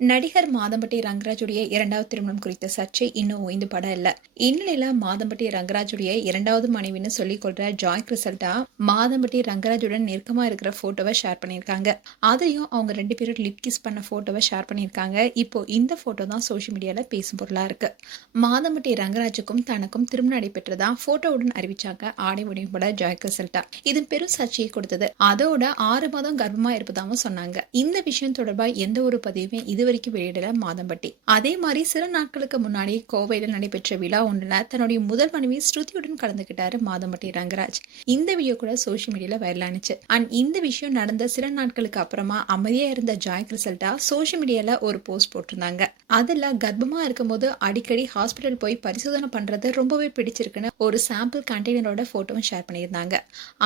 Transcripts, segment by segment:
நடிகர் மாதம்பட்டி ரங்கராஜுடைய இரண்டாவது திருமணம் குறித்த சர்ச்சை இன்னும் ஓய்ந்து பட இல்ல. இந்நிலையில மாதம்பட்டி ரங்கராஜுடைய இரண்டாவது மனைவின்னு சொல்லிக் கொள்ற ஜாய் கிறிசல்டா மாதம்பட்டி ரங்கராஜுடன் நெருக்கமா இருக்கிற போட்டோவை ஷேர் பண்ணியிருக்காங்க. அதையும் அவங்க ரெண்டு பேரும் லிப் கிஸ் பண்ண போட்டோவை ஷேர் பண்ணியிருக்காங்க. இப்போ இந்த போட்டோ தான் சோசியல் மீடியால பேசும் பொருளா இருக்கு. மாதம்பட்டி ரங்கராஜுக்கும் தனக்கும் திருமணம் நடைபெற்றதா போட்டோவுடன் அறிவிச்சாங்க ஆடை வடிவப்பட ஜாய் கிறிசல்டா. இது பெரும் சர்ச்சையை கொடுத்தது. அதோட 6 மாதம் கர்ப்பமா இருப்பதாகவும் சொன்னாங்க. இந்த விஷயம் தொடர்பா எந்த ஒரு பதிவுமே இதுவரைக்கும் வெளியிடல மாதம்பட்டி. அதே மாதிரி சில நாட்களுக்கு முன்னாடி கோவையில் நடைபெற்ற விழா ஒன்றுல தன்னுடைய முதல் மனைவி ஸ்ருதியுடன் கலந்துகிட்டாரு மாதம்பட்டி ரங்கராஜ். இந்த வீடியோ கூட சோசியல் மீடியால வைரலானுச்சு. அண்ட் இந்த விஷயம் நடந்த சில நாட்களுக்கு அப்புறமா அமைதியா இருந்த ஜாய் கிறிசல்டா சோசியல் மீடியால ஒரு போஸ்ட் போட்டிருந்தாங்க. அதுல கர்ப்பமா இருக்கும்போது அடிக்கடி ஹாஸ்பிட்டல் போய் பரிசோதனை பண்றது ரொம்பவே பிடிச்சிருக்குன்னு ஒரு சாம்பிள் கண்டெய்னரோட போட்டோவும் ஷேர் பண்ணியிருந்தாங்க.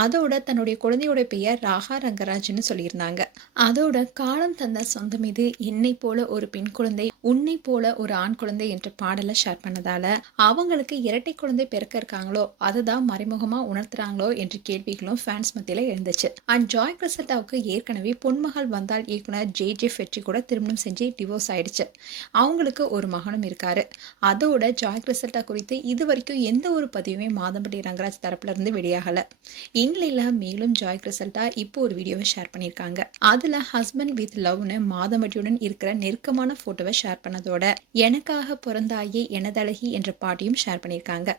அதோட தன்னுடைய குழந்தையோட பெயர் ராகா ரங்கராஜ்னு சொல்லியிருந்தாங்க. அதோட காலம் தந்த சொந்தம் இது, என்னை போல ஒரு பெண் குழந்தை, உன்னை போல ஒரு ஆண் குழந்தை என்ற பாடலை ஷேர் பண்ணதால அவங்களுக்கு இரட்டை குழந்தை பிறக்க இருக்காங்களோ அதுதான் மறைமுகமா உணர்த்துறாங்களோ என்ற கேள்விகளும் ஃபேன்ஸ் மத்தியில எழுந்துச்சு. அண்ட் ஜாய் கிறிசல்டாவுக்கு ஏற்கனவே பொன்மகள் வந்தால் இயக்குனர் ஜே ஃபெட்ரி கூட திருமணம் செஞ்சு டிவோர்ஸ் ஆயிடுச்சு. அவங்களுக்கு ஒரு மகனும் இருக்காரு. அதோட ஜாய் கிறிசல்டா குறித்து இது வரைக்கும் எந்த ஒரு பதிவுமே மாதம்பட்டி ரங்கராஜ் தரப்புல இருந்து வெளியாகல. இந்நிலையில மேலும் ஜாய் கிறிசல்டா இப்போ ஒரு வீடியோவை ஷேர் பண்ணியிருக்காங்க. அதுல ஹஸ்பண்ட் வித் லவ்னு மாதம்பட்டியுடன் இருக்கிற நெருக்கமான போட்டோவை ஷேர் பண்ணதோட எனக்காக பிறந்தாயே எனதழகி என்ற பாட்டையும் ஷேர் பண்ணியிருக்காங்க.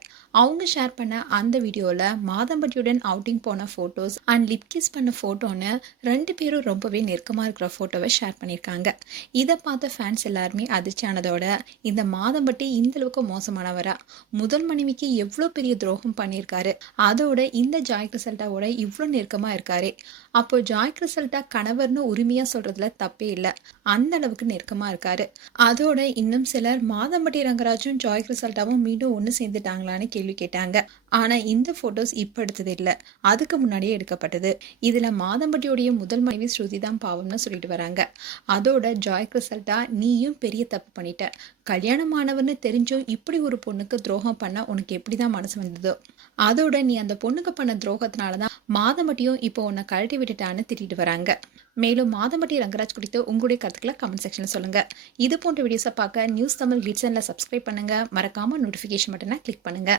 அவங்க ஷேர் பண்ண அந்த வீடியோல மாதம்பட்டியுடன் அவுட்டிங் போன போட்டோஸ் அண்ட் லிப் கிஸ் பண்ண போட்டோன்னு ரெண்டு பேரும் ரொம்பவே நெருக்கமா இருக்கிற போட்டோவை ஷேர் பண்ணியிருக்காங்க. இதை பார்த்த ஃபேன்ஸ் எல்லாருமே அதிர்ச்சியானதோட இந்த மாதம்பட்டி இந்த அளவுக்கு மோசமானவரா, முதல் மனைவிக்கு எவ்வளோ பெரிய துரோகம் பண்ணியிருக்காரு, அதோட இந்த ஜாய் கிறிசல்டாவோட இவ்வளோ நெருக்கமா இருக்காரு. அப்போ ஜாய் கிறிசல்டா கணவர்னு உரிமையா சொல்றதுல தப்பே இல்லை, அந்த அளவுக்கு நெருக்கமா இருக்காரு. அதோட இன்னும் சிலர் மாதம்பட்டி ரங்கராஜும் ஜாய் கிறிசல்டாவும் மீண்டும் ஒன்று சேர்ந்துட்டாங்களான்னு கேள்வி கேட்டாங்க. ஆனா இந்த போட்டோஸ் இப்ப எடுத்தது இல்லை, அதுக்கு முன்னாடியே எடுக்கப்பட்டது. இதுல மாதம்பட்டியோடைய முதல் மனைவி ஸ்ருதி தான் பாவம்னு சொல்லிட்டு வராங்க. அதோட ஜாய் கிறிசல்டா நீயும் பெரிய தப்பு பண்ணிட்ட, கல்யாணமானவர்னு தெரிஞ்சும் இப்படி ஒரு பொண்ணுக்கு துரோகம் பண்ண உனக்கு எப்படிதான் மனசு வந்ததோ, அதோட நீ அந்த பொண்ணுக்கு பண்ண துரோகத்தினாலதான் மாதம்பட்டியும் இப்போ உன்னை கழட்டி விட்டுட்டான்னு திட்டிட்டு வராங்க. மேலும் மாதம்பட்டி ரங்கராஜ் குறித்து உங்களுடைய கருத்துக்களை கமெண்ட் செக்ஷன்ல சொல்லுங்க. இது போன்ற வீடியோஸை பார்க்க நியூஸ் தமிழ் கிளிட்ஸ் சேனலை சப்ஸ்கிரைப் பண்ணுங்க. மறக்காம நோட்டிஃபிகேஷன் பட்டனை கிளிக் பண்ணுங்க.